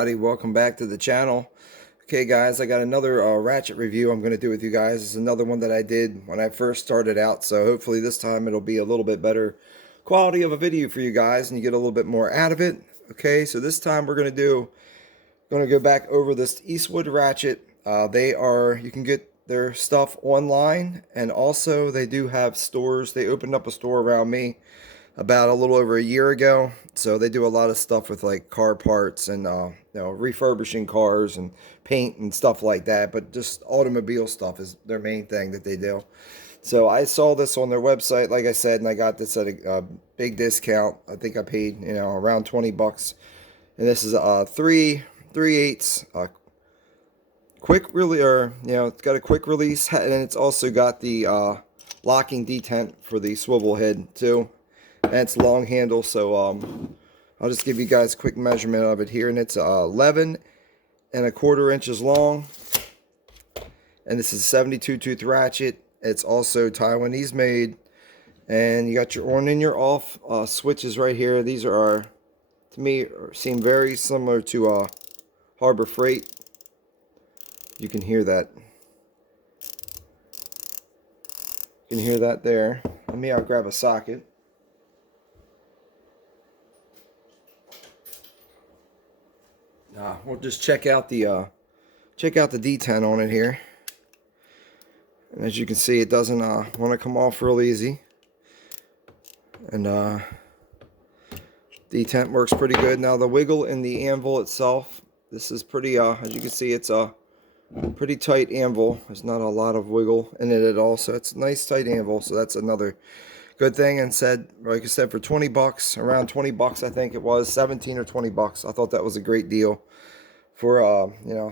everybody, welcome back to the channel. Okay guys, I got another Ratchet review I'm going to do with you guys. It's another one that I did when I first started out, so hopefully this time it'll be a little bit better quality of a video for you guys and you get a little bit more out of it. Okay, so this time we're going to go back over this Eastwood Ratchet. You can get their stuff online, and also they do have stores. They opened up a store around me about a little over a year ago. So they do a lot of stuff with like car parts and refurbishing cars and paint and stuff like that. But just automobile stuff is their main thing that they do. So I saw this on their website, like I said, and I got this at a big discount. I think I paid around 20 bucks. And this is a 3/8 quick release, or it's got a quick release, and it's also got the locking detent for the swivel head too. And it's long handle, so I'll just give you guys a quick measurement of it here, and it's 11¼ inches long, and this is a 72 tooth ratchet. It's also Taiwanese made, and you got your on and your off switches right here. These are, to me, seem very similar to Harbor Freight. You can hear that. You can hear that there. I'll grab a socket. We'll just check out the detent on it here, and as you can see, it doesn't want to come off real easy, and detent works pretty good. Now the wiggle in the anvil itself, this is pretty as you can see, it's a pretty tight anvil. There's not a lot of wiggle in it at all, so it's a nice tight anvil, so that's another good thing. And like I said, for 20 bucks, around 20 bucks, I think it was 17 or 20 bucks. I thought that was a great deal for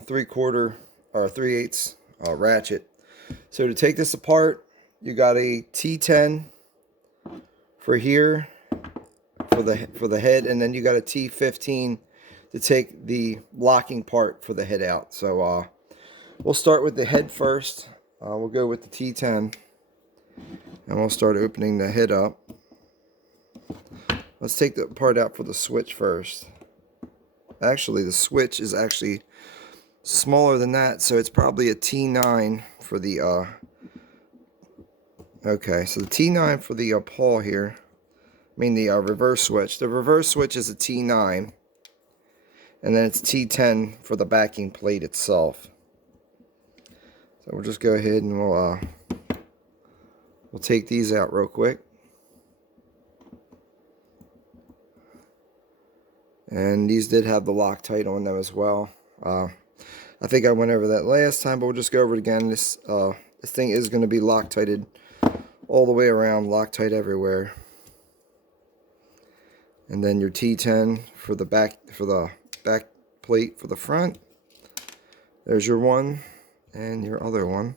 3/4 or 3/8 ratchet. So to take this apart, you got a T10 for here for the head, and then you got a T15 to take the locking part for the head out. So we'll start with the head first. We'll go with the T10. And we'll start opening the head up. Let's take the part out for the switch first. Actually, the switch is actually smaller than that, so it's probably a T9 for the okay, so the T9 for the pawl here. The reverse switch. The reverse switch is a T9, and then it's T10 for the backing plate itself. So we'll just go ahead and we'll take these out real quick. And these did have the Loctite on them as well. I think I went over that last time, but we'll just go over it again. This thing is going to be Loctited all the way around, Loctite everywhere. And then your T10 for the back plate for the front. There's your one and your other one.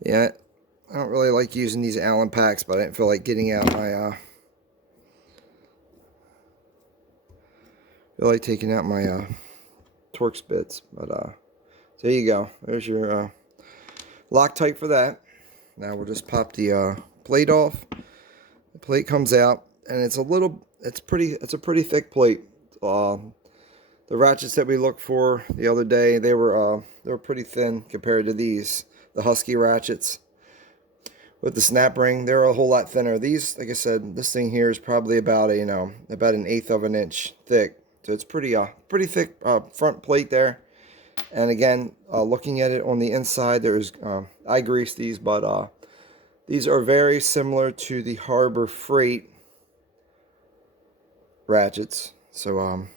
Yeah, I don't really like using these Allen packs, but I didn't feel like getting out my taking out my Torx bits. But so there you go. There's your Loctite for that. Now we'll just pop the plate off. The plate comes out, and it's a pretty thick plate. The ratchets that we looked for the other day, they were pretty thin compared to these. The Husky ratchets with the snap ring, they're a whole lot thinner. These, like I said, this thing here is probably about about 1/8 of an inch thick. So it's pretty thick front plate there. And again, looking at it on the inside, there's I greased these, but these are very similar to the Harbor Freight ratchets. So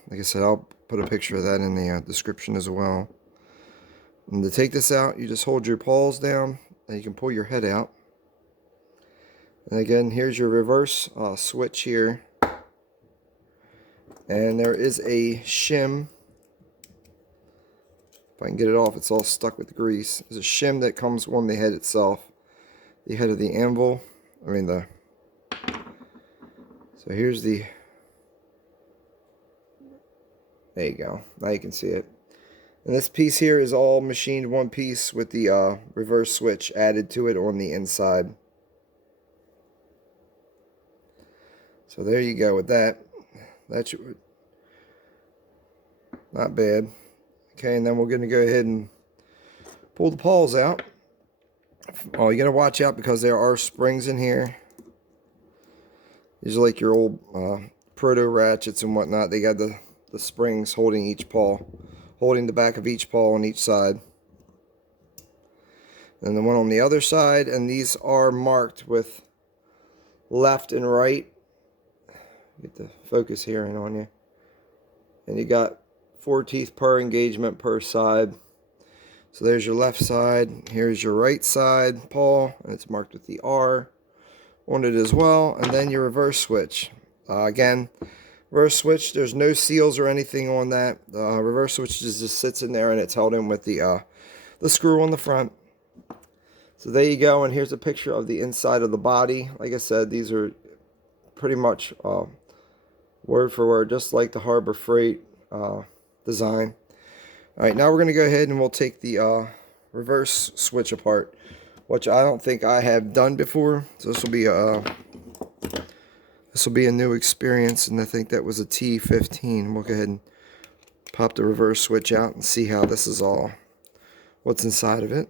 like I said, I'll put a picture of that in the description as well. And to take this out, you just hold your paws down, and you can pull your head out. And again, here's your reverse switch here. And there is a shim. If I can get it off, it's all stuck with grease. There's a shim that comes on the head itself. The head of the anvil. So here's the... There you go. Now you can see it. And this piece here is all machined one piece with the reverse switch added to it on the inside. So there you go with that. That's not bad. Okay, and then we're going to go ahead and pull the paws out. Oh, you got to watch out because there are springs in here. These are like your old proto ratchets and whatnot. They got the springs holding each paw, holding the back of each paw on each side. And the one on the other side, and these are marked with left and right. Get the focus here in on you. And you got 4 teeth per engagement per side. So there's your left side. Here's your right side paw, and it's marked with the R on it as well. And then your reverse switch. Again, reverse switch, there's no seals or anything on that. Reverse switch just sits in there, and it's held in with the screw on the front. So there you go, and here's a picture of the inside of the body. Like I said, these are pretty much word for word, just like the Harbor Freight design. Alright, now we're going to go ahead and we'll take the reverse switch apart, which I don't think I have done before. So this will be a new experience, and I think that was a T15. We'll go ahead and pop the reverse switch out and see how this is all, what's inside of it.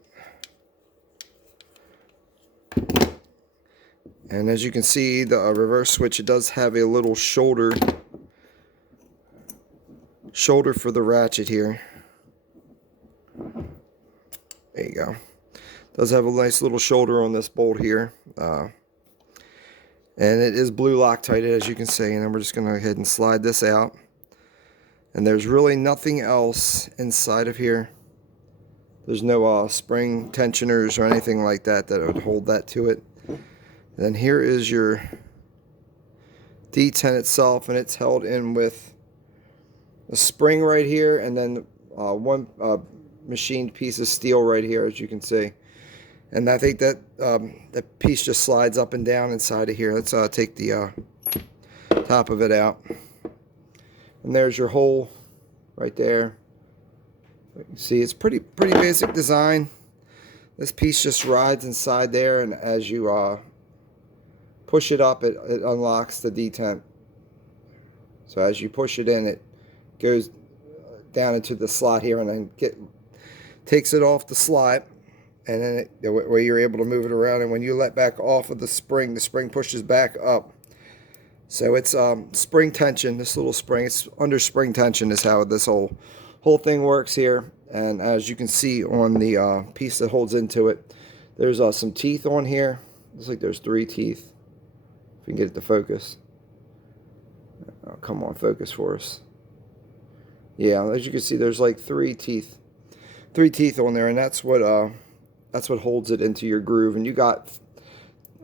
And as you can see, the reverse switch, it does have a little shoulder for the ratchet here. There you go. Does have a nice little shoulder on this bolt here. And it is blue Loctited, as you can see. And then we're just going to go ahead and slide this out. And there's really nothing else inside of here. There's no spring tensioners or anything like that that would hold that to it. And then here is your D10 itself, and it's held in with a spring right here, and then one machined piece of steel right here, as you can see. And I think that that piece just slides up and down inside of here. Let's take the top of it out. And there's your hole right there. You can see it's pretty basic design. This piece just rides inside there, and as you push it up, it unlocks the detent. So as you push it in, it goes down into the slot here, and then takes it off the slot, and then where you're able to move it around. And when you let back off of the spring pushes back up. So it's spring tension. This little spring, it's under spring tension is how this whole thing works here. And as you can see on the piece that holds into it, there's some teeth on here. Looks like there's 3 teeth. If we can get it to focus. Oh, come on, focus for us. Yeah, as you can see, there's like 3 teeth. 3 teeth on there, and that's what holds it into your groove. And you got,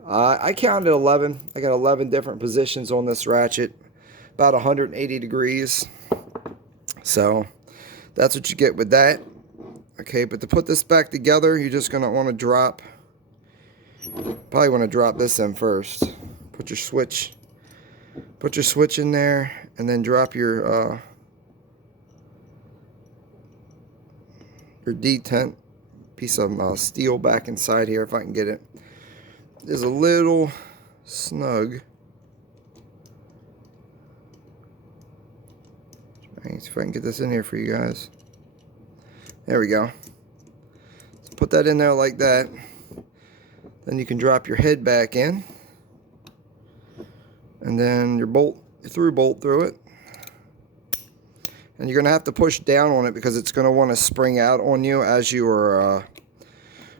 I counted 11. I got 11 different positions on this ratchet, about 180 degrees. So that's what you get with that. Okay, but to put this back together, you're just gonna want to probably want to drop this in first. Put your switch in there, and then drop your detent piece of steel back inside here, if I can get it. It's a little snug. See if I can get this in here for you guys. There we go. Let's put that in there like that. Then you can drop your head back in. And then your through bolt through it. And you're going to have to push down on it because it's going to want to spring out on you as you are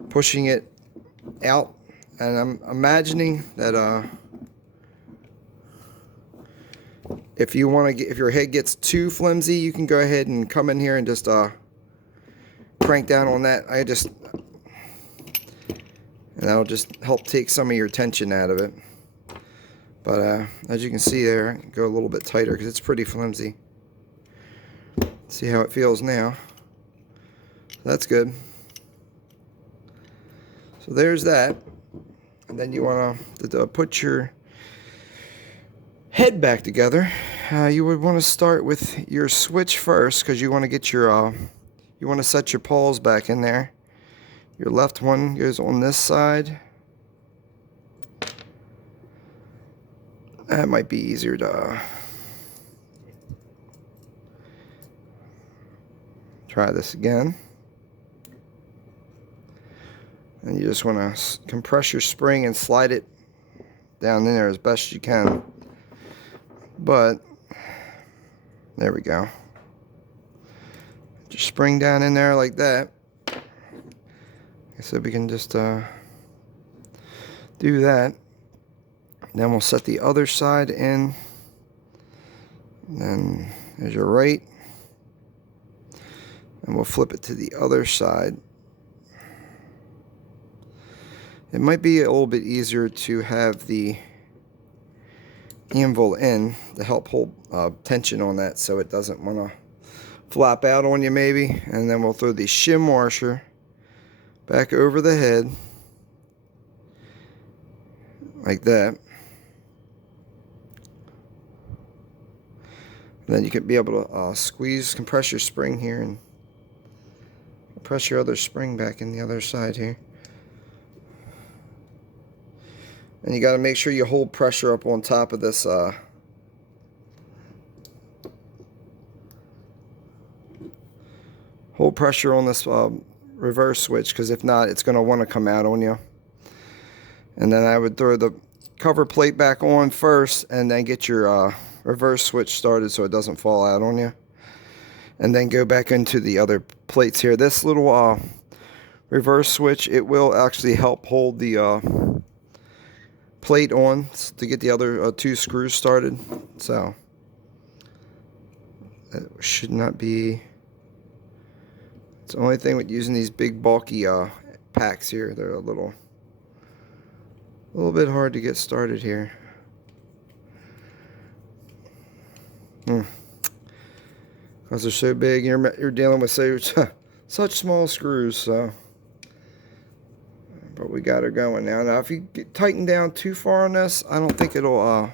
pushing it out. And I'm imagining that if your head gets too flimsy, you can go ahead and come in here and just crank down on that. And that'll just help take some of your tension out of it. But as you can see there, go a little bit tighter because it's pretty flimsy. See how it feels now. That's good. So there's that. And then you want to put your head back together. You would want to start with your switch first because you want to get your you want to set your paws back in there. Your left one goes on this side. That might be easier to Try this again. And you just want to compress your spring and slide it down in there as best you can. But there we go. Just spring down in there like that. So we can just do that. Then we'll set the other side in. And then there's your right. And we'll flip it to the other side. It might be a little bit easier to have the anvil in to help hold tension on that so it doesn't want to flap out on you maybe. And then we'll throw the shim washer back over the head like that. And then you can be able to compress your spring here and press your other spring back in the other side here. And you got to make sure you hold pressure up on top of this hold pressure on this reverse switch, because if not, it's going to want to come out on you. And then I would throw the cover plate back on first and then get your reverse switch started so it doesn't fall out on you. And then go back into the other plates here. This little reverse switch, it will actually help hold the plate on to get the other two screws started. So that should not be. It's the only thing with using these big bulky packs here. They're a little bit hard to get started here. Because they're so big, you're dealing with such small screws. So, but we got her going now. Now, if you tighten down too far on this, I don't think it'll.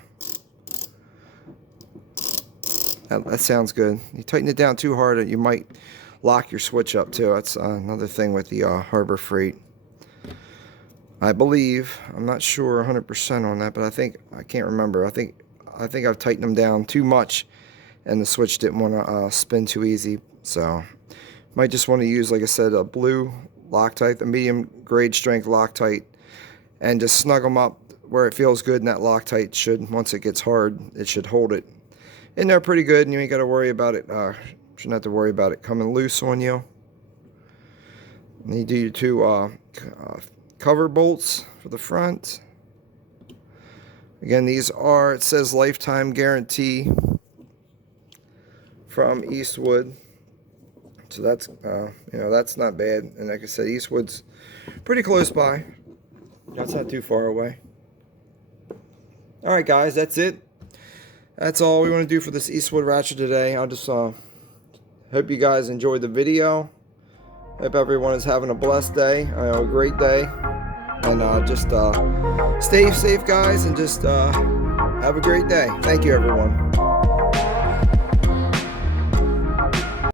That sounds good. You tighten it down too hard, you might lock your switch up too. That's another thing with the Harbor Freight. I believe, I'm not sure 100% on that, but I can't remember. I think I've tightened them down too much, and the switch didn't want to spin too easy. So, might just want to use, like I said, a blue Loctite, a medium grade strength Loctite, and just snug them up where it feels good. And that Loctite should, once it gets hard, it should hold it in there pretty good, and you ain't got to worry about it. Shouldn't have to worry about it coming loose on you. And you do your two cover bolts for the front. Again, these are, it says lifetime guarantee from Eastwood. So that's, that's not bad. And like I said, Eastwood's pretty close by. That's not too far away. Alright guys, that's it. That's all we want to do for this Eastwood ratchet today. I'll just hope you guys enjoyed the video. Hope everyone is having a blessed day, a great day. And just stay safe, guys, and just have a great day. Thank you, everyone.